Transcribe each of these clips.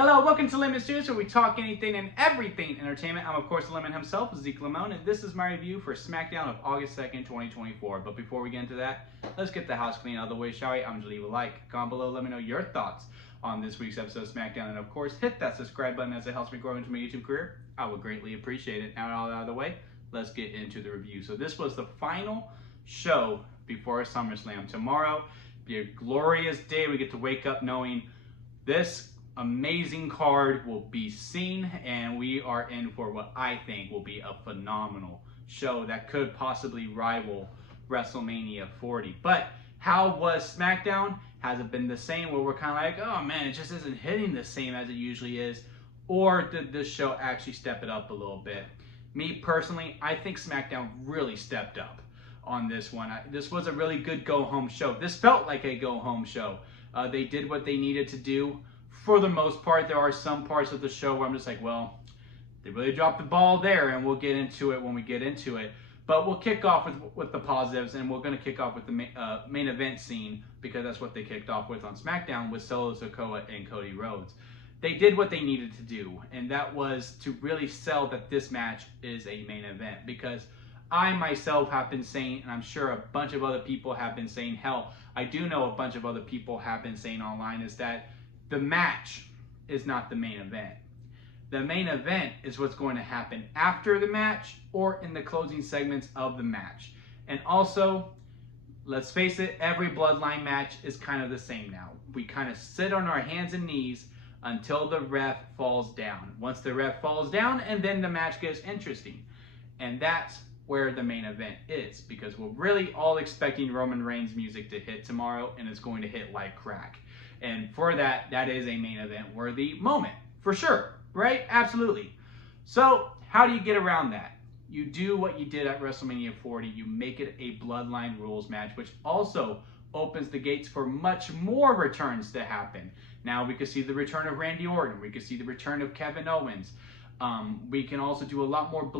Hello, welcome to Lemon Studios, where we talk anything and everything entertainment. I'm, of course, Lemon himself, Zeke Lemon, and this is my review for SmackDown of August 2nd, 2024. But before we get into that, let's get the house clean out of the way, shall we? I'm just leave a like, comment below, let me know your thoughts on this week's episode of SmackDown, and of course, hit that subscribe button as it helps me grow into my YouTube career. I would greatly appreciate it. Now all out of the way, let's get into the review. So this was the final show before SummerSlam. Tomorrow, be a glorious day. We get to wake up knowing this amazing card will be seen, and we are in for what I think will be a phenomenal show that could possibly rival WrestleMania 40. But how was SmackDown? Has it been the same, where we're kind of like, oh man, it just isn't hitting the same as it usually is? Or did this show actually step it up a little bit? Me personally, I think SmackDown really stepped up on this one. This was a really good go-home show. This felt like a go-home show. They did what they needed to do. For the most part, there are some parts of the show where I'm just like, well, they really dropped the ball there, and we'll get into it when we get into it. But we'll kick off with the positives, and we're going to kick off with the main event scene, because that's what they kicked off with on SmackDown with Solo Sikoa and Cody Rhodes. They did what they needed to do, and that was to really sell that this match is a main event, because I myself have been saying, and I'm sure a bunch of other people have been saying, hell, I do know a bunch of other people have been saying online, is that the match is not the main event. The main event is what's going to happen after the match or in the closing segments of the match. And also, let's face it, every Bloodline match is kind of the same now. We kind of sit on our hands and knees until the ref falls down. Once the ref falls down, and then the match gets interesting. And that's where the main event is, because we're really all expecting Roman Reigns music to hit tomorrow, and it's going to hit like crack. And for that, that is a main event worthy moment, for sure, right? Absolutely. So how do you get around that? You do what you did at WrestleMania 40. You make it a Bloodline rules match, which also opens the gates for much more returns to happen. Now we could see the return of Randy Orton. We could see the return of Kevin Owens. We can also do a lot more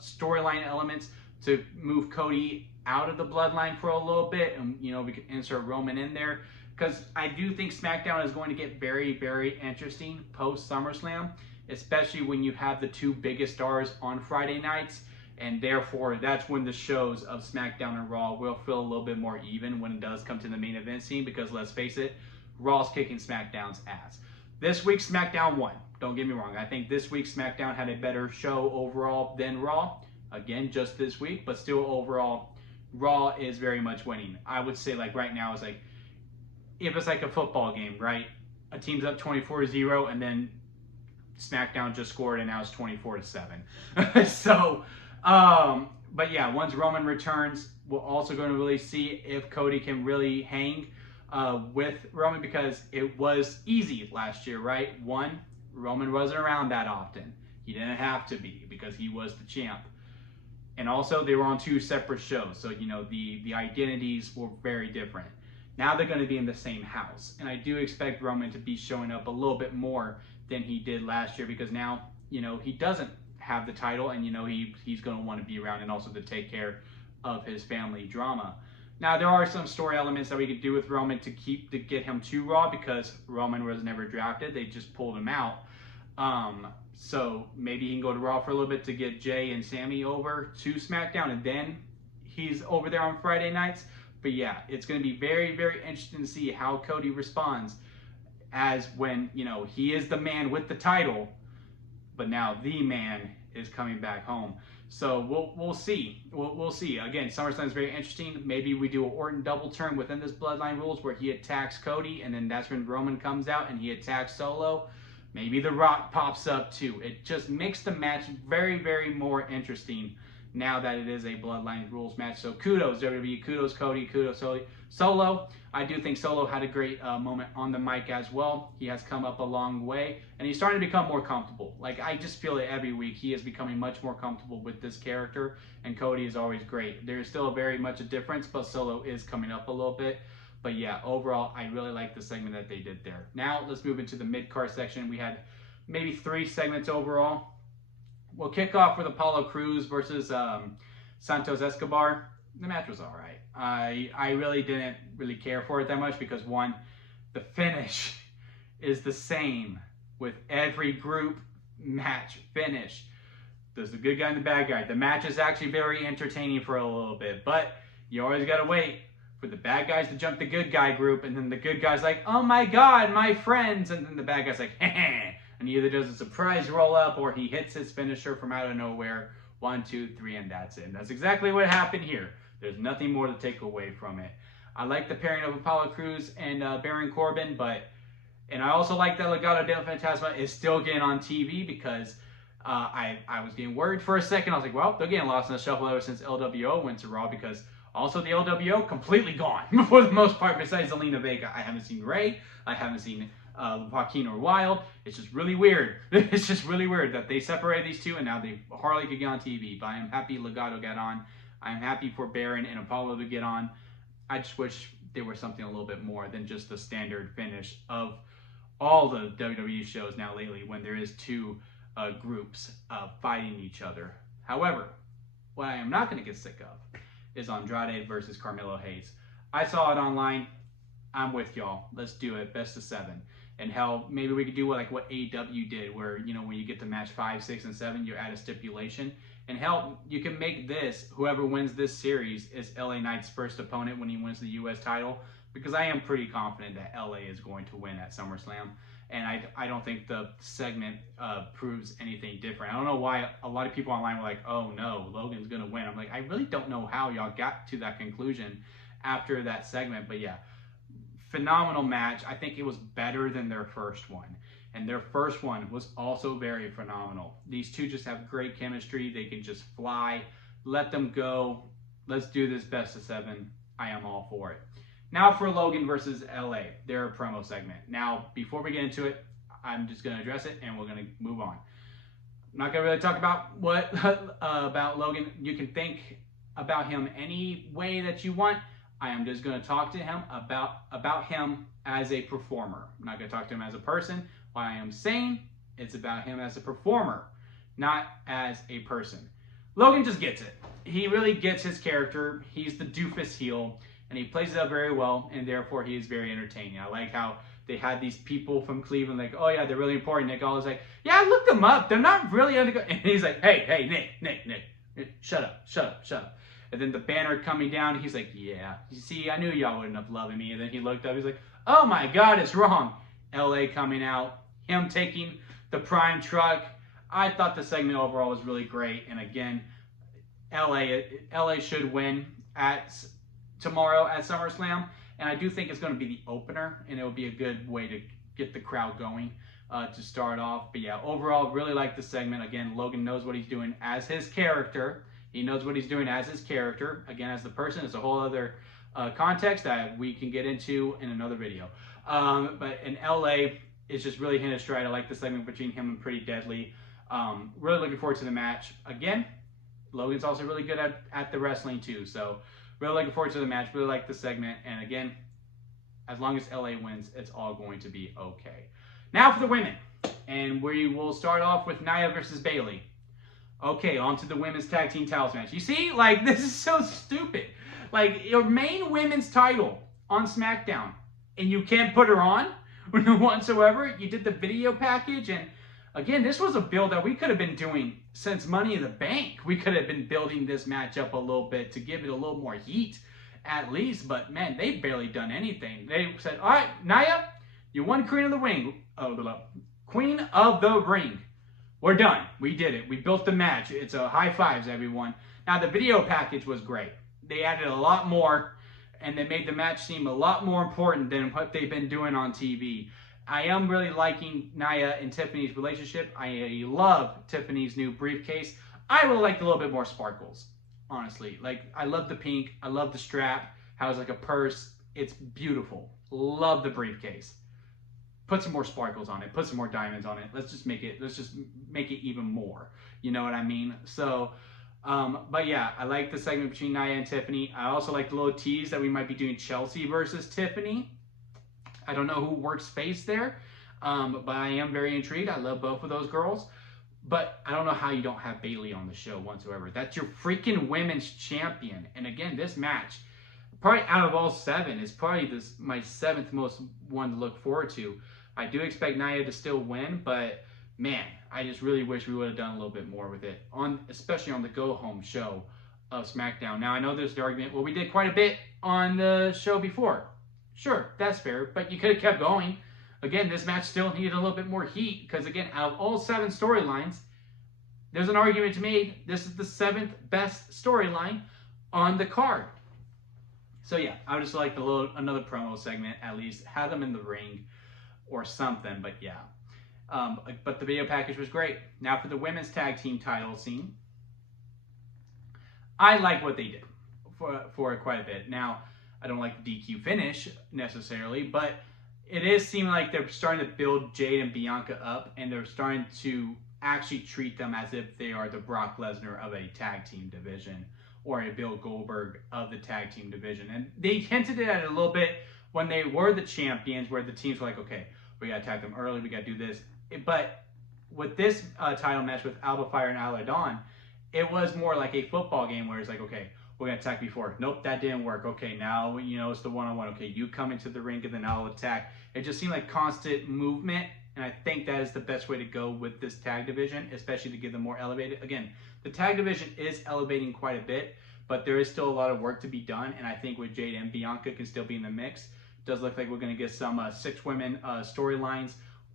storyline elements to move Cody out of the Bloodline for a little bit, and we can insert Roman in there. Because I do think SmackDown is going to get very, very interesting post SummerSlam, especially when you have the two biggest stars on Friday nights, and therefore that's when the shows of SmackDown and Raw will feel a little bit more even when it does come to the main event scene, because let's face it, Raw's kicking SmackDown's ass. This week SmackDown won. Don't get me wrong. I think this week SmackDown had a better show overall than Raw. Again, just this week, but still overall, Raw is very much winning. I would say, like, right now is like, if it's like a football game, right? A team's up 24-0, and then SmackDown just scored, and now it's 24-7. So, but yeah, once Roman returns, we're also going to really see if Cody can really hang with Roman, because it was easy last year, right? One, Roman wasn't around that often. He didn't have to be, because he was the champ. And also, they were on two separate shows, so the identities were very different. Now they're going to be in the same house. And I do expect Roman to be showing up a little bit more than he did last year, because now, he doesn't have the title, and, he's going to want to be around, and also to take care of his family drama. Now, there are some story elements that we could do with Roman to get him to Raw, because Roman was never drafted. They just pulled him out. So maybe he can go to Raw for a little bit to get Jay and Sammy over to SmackDown, and then he's over there on Friday nights. But yeah, it's going to be very, very interesting to see how Cody responds, as when, he is the man with the title, but now the man is coming back home. So we'll see. We'll see. Again, SummerSlam is very interesting. Maybe we do an Orton double turn within this Bloodline rules, where he attacks Cody, and then that's when Roman comes out and he attacks Solo. Maybe The Rock pops up too. It just makes the match very, very more interesting now that it is a Bloodline rules match. So kudos WWE, kudos Cody, kudos Solo. I do think Solo had a great moment on the mic as well. He has come up a long way, and he's starting to become more comfortable. Like, I just feel it every week. He is becoming much more comfortable with this character, and Cody is always great. There's still very much a difference, but Solo is coming up a little bit. But yeah, overall, I really like the segment that they did there. Now, let's move into the mid-card section. We had maybe 3 segments overall. We'll kick off with Apollo Crews versus Santos Escobar. The match was all right. I really didn't really care for it that much, because one, the finish is the same with every group match finish. There's the good guy and the bad guy. The match is actually very entertaining for a little bit, but you always got to wait for the bad guys to jump the good guy group, and then the good guy's like, oh my god, my friends, and then the bad guy's like, heh, and he either does a surprise roll up or he hits his finisher from out of nowhere. 1, 2, 3, and that's it. And that's exactly what happened here. There's nothing more to take away from it. I like the pairing of Apollo Crews and Baron Corbin, and I also like that Legado del Fantasma is still getting on TV, because I was getting worried for a second. I was like, well, they're getting lost in the shuffle ever since LWO went to Raw, because also the LWO completely gone for the most part, besides Zelina Vega. I haven't seen Ray. I haven't seen Joaquin or Wild. It's just really weird. It's just really weird that they separated these two and now they hardly could get on TV. But I am happy Legado got on. I'm happy for Baron and Apollo to get on. I just wish there was something a little bit more than just the standard finish of all the WWE shows now lately, when there is two groups fighting each other. However, what I am not going to get sick of is Andrade versus Carmelo Hayes. I saw it online. I'm with y'all. Let's do it. Best of 7. And hell, maybe we could do what AEW did, where, you know, when you get to match 5, 6, and 7, you add a stipulation. And hell, you can make this, whoever wins this series is LA Knight's first opponent when he wins the US title, because I am pretty confident that LA is going to win at SummerSlam. And I don't think the segment proves anything different. I don't know why a lot of people online were like, oh no, Logan's going to win. I'm like, I really don't know how y'all got to that conclusion after that segment. But yeah, phenomenal match. I think it was better than their first one. And their first one was also very phenomenal. These two just have great chemistry. They can just fly. Let them go. Let's do this best of 7. I am all for it. Now for Logan versus LA, their promo segment. Now, before we get into it, I'm just going to address it and we're going to move on. I'm not going to really talk about what about Logan. You can think about him any way that you want. I am just going to talk to him about him as a performer. I'm not going to talk to him as a person. What I am saying, it's about him as a performer, not as a person. Logan just gets it. He really gets his character. He's the doofus heel, and he plays it up very well, and therefore he is very entertaining. I like how they had these people from Cleveland like, oh yeah, they're really important. Nick Aldis like, yeah, I looked them up. They're not really under. And he's like, hey, Nick, shut up. And then the banner coming down, he's like, yeah, you see, I knew y'all wouldn't have loved me. And then he looked up, he's like, oh my God, it's wrong. LA coming out, him taking the prime truck. I thought the segment overall was really great. And again, LA should win tomorrow at SummerSlam. And I do think it's going to be the opener, and it will be a good way to get the crowd going to start off. But yeah, overall, really like the segment. Again, Logan knows what he's doing as his character. He knows what he's doing as his character. Again, as the person, it's a whole other context that we can get into in another video. But in LA, it's just really hit his stride. I like the segment between him and Pretty Deadly. Really looking forward to the match. Again, Logan's also really good at the wrestling too. So really looking forward to the match. Really like the segment. And again, as long as LA wins, it's all going to be okay. Now for the women. And we will start off with Nia versus Bayley. Okay, on to the women's tag team titles match. You see, like, this is so stupid. Like, your main women's title on SmackDown, and you can't put her on whatsoever. You did the video package, and again, this was a build that we could have been doing since Money in the Bank. We could have been building this match up a little bit to give it a little more heat, at least. But, man, they've barely done anything. They said, all right, Nia, you won Queen of the Ring. Queen of the Ring. We're done. We did it. We built the match. It's a high fives, everyone. Now, the video package was great. They added a lot more, and they made the match seem a lot more important than what they've been doing on TV. I am really liking Nia and Tiffany's relationship. I love Tiffany's new briefcase. I would like a little bit more sparkles, honestly. Like, I love the pink. I love the strap. How it's like a purse. It's beautiful. Love the briefcase. Put some more sparkles on it. Put some more diamonds on it. Let's just make it even more. You know what I mean? So, but yeah, I like the segment between Nia and Tiffany. I also like the little tease that we might be doing Chelsea versus Tiffany. I don't know who works face there, but I am very intrigued. I love both of those girls. But I don't know how you don't have Bayley on the show whatsoever. That's your freaking women's champion. And again, this match, probably out of all 7, is probably my 7th most one to look forward to. I do expect Nia to still win, but man, I just really wish we would have done a little bit more with it, especially on the go-home show of SmackDown. Now, I know there's the argument, well, we did quite a bit on the show before. Sure, that's fair, but you could have kept going. Again, this match still needed a little bit more heat because, again, out of all 7 storylines, there's an argument to me. This is the 7th best storyline on the card. So, yeah, I would just like another promo segment, at least. Have them in the ring or something, but yeah. But the video package was great. Now for the women's tag team title scene. I like what they did for quite a bit. Now, I don't like the DQ finish necessarily, but it is seeming like they're starting to build Jade and Bianca up, and they're starting to actually treat them as if they are the Brock Lesnar of a tag team division or a Bill Goldberg of the tag team division. And they hinted at it a little bit when they were the champions, where the teams were like, okay, we got to tag them early, we got to do this. But with this title match with Alba Fire and Isla Dawn, it was more like a football game where it's like, okay, we're going to attack before. Nope, that didn't work. Okay, now, it's the one-on-one. Okay, you come into the ring and then I'll attack. It just seemed like constant movement, and I think that is the best way to go with this tag division, especially to get them more elevated. Again, the tag division is elevating quite a bit, but there is still a lot of work to be done, and I think with Jade and Bianca can still be in the mix. It does look like we're going to get some 6 women storylines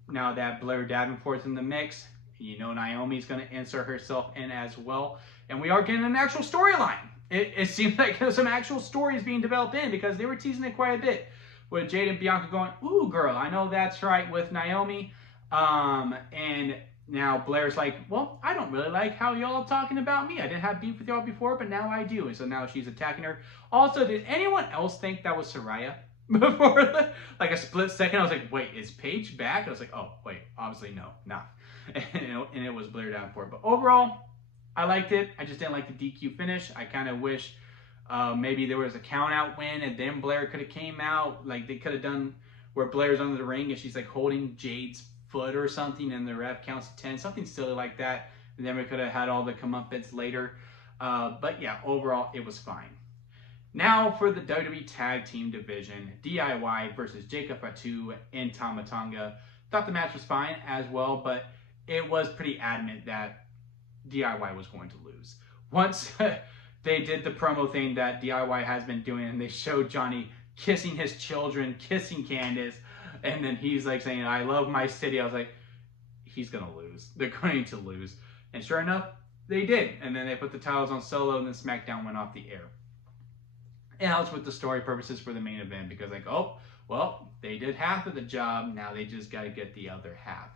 now that Blair Davenport's in the mix. Naomi's going to insert herself in as well. And we are getting an actual storyline. It seems like there's some actual stories being developed in, because they were teasing it quite a bit. With Jade and Bianca going, ooh, girl, I know that's right, with Naomi. And now Blair's like, well, I don't really like how y'all are talking about me. I didn't have beef with y'all before, but now I do. And so now she's attacking her. Also, did anyone else think that was Saraya? Before like a split second, I was like, wait, is Paige back? I was like, oh, wait, obviously no, not. And it was Blair Davenport. But overall, I liked it. I just didn't like the DQ finish. I kind of wish maybe there was a count-out win, and then Blair could have came out. Like, they could have done where Blair's under the ring and she's like holding Jade's foot or something, and the ref counts to 10, something silly like that. And then we could have had all the comeuppance later. But yeah, overall, it was fine. Now for the WWE Tag Team Division, DIY versus Jacob Fatu and Tama Tonga. Thought the match was fine as well, but it was pretty adamant that DIY was going to lose. Once they did the promo thing that DIY has been doing, and they showed Johnny kissing his children, kissing Candace, and then he's like saying, I love my city. I was like, he's going to lose. They're going to lose. And sure enough, they did. And then they put the titles on Solo, and then SmackDown went off the air. It helps with the story purposes for the main event, because like, oh, well, they did half of the job. Now they just got to get the other half.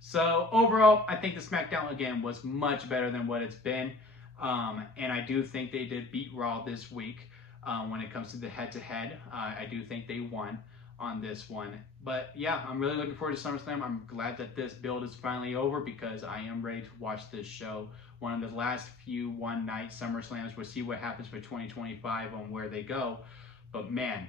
So overall, I think the SmackDown, again, was much better than what it's been. And I do think they did beat Raw this week when it comes to the head-to-head. I do think they won on this one. But yeah, I'm really looking forward to SummerSlam. I'm glad that this build is finally over, because I am ready to watch this show. One of the last few one-night SummerSlams. We'll see what happens for 2025 on where they go. But man,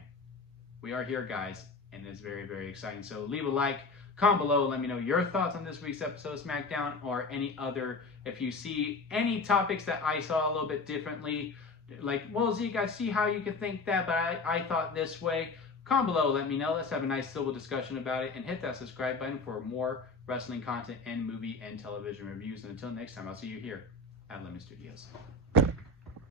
we are here, guys, and it's very, very exciting. So leave a like, comment below, let me know your thoughts on this week's episode of SmackDown, or any other. If you see any topics that I saw a little bit differently, like, well, Zeke, I see how you could think that, but I thought this way. Comment below, let me know. Let's have a nice civil discussion about it, and hit that subscribe button for more wrestling content and movie and television reviews. And until next time, I'll see you here at Lemon Studios.